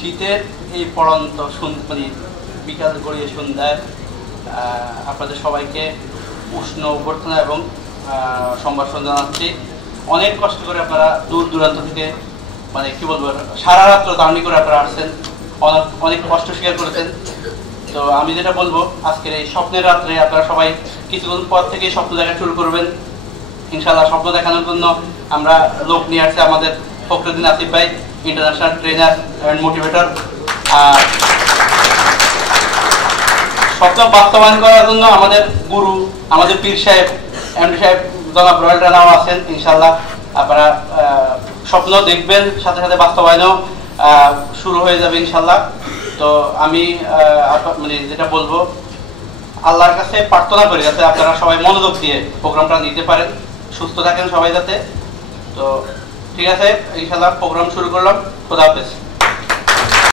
শীতের এই পড়ন্ত মানে বিকাল গড়িয়ে সন্ধ্যায় আপনাদের সবাইকে উষ্ণ অভ্যর্থনা এবং সম্ভাষণ জানাচ্ছি। অনেক কষ্ট করে আপনারা দূর দূরান্ত থেকে মানে কি বলবো সারা রাত্র জার্নি করে আপনারা আসছেন, অনেক কষ্ট স্বীকার করেছেন। তো আমি যেটা বলবো আজকের এই স্বপ্নের রাত্রে আপনারা সবাই কিছুক্ষণ পর থেকে স্বপ্ন দেখা শুরু করবেন ইনশাআল্লাহ। স্বপ্ন দেখানোর জন্য আমরা লোক নিয়ে আসছি, আমাদের ফখরুদ্দিন আসিফ ভাই, ইন্টারন্যাশনাল ট্রেনার অ্যান্ড মোটিভেটর। আর স্বপ্ন বাস্তবায়ন করার জন্য আমাদের গুরু, আমাদের পীর সাহেব, এমডি সাহেব জনাব রয়্যাল রানাও আছেন। ইনশাআল্লাহ আপনারা স্বপ্ন দেখবেন, সাথে সাথে বাস্তবায়নও শুরু হয়ে যাবে ইনশাআল্লাহ। তো আমি মানে যেটা বলবো আল্লাহর কাছে প্রার্থনা করি যাতে আপনারা সবাই মনোযোগ দিয়ে প্রোগ্রামটা নিতে পারেন, সুস্থ থাকেন সবাই যাতে। তো ঠিক আছে, ইনশাআল্লাহ প্রোগ্রাম শুরু করলাম। খোদা হাফেজ।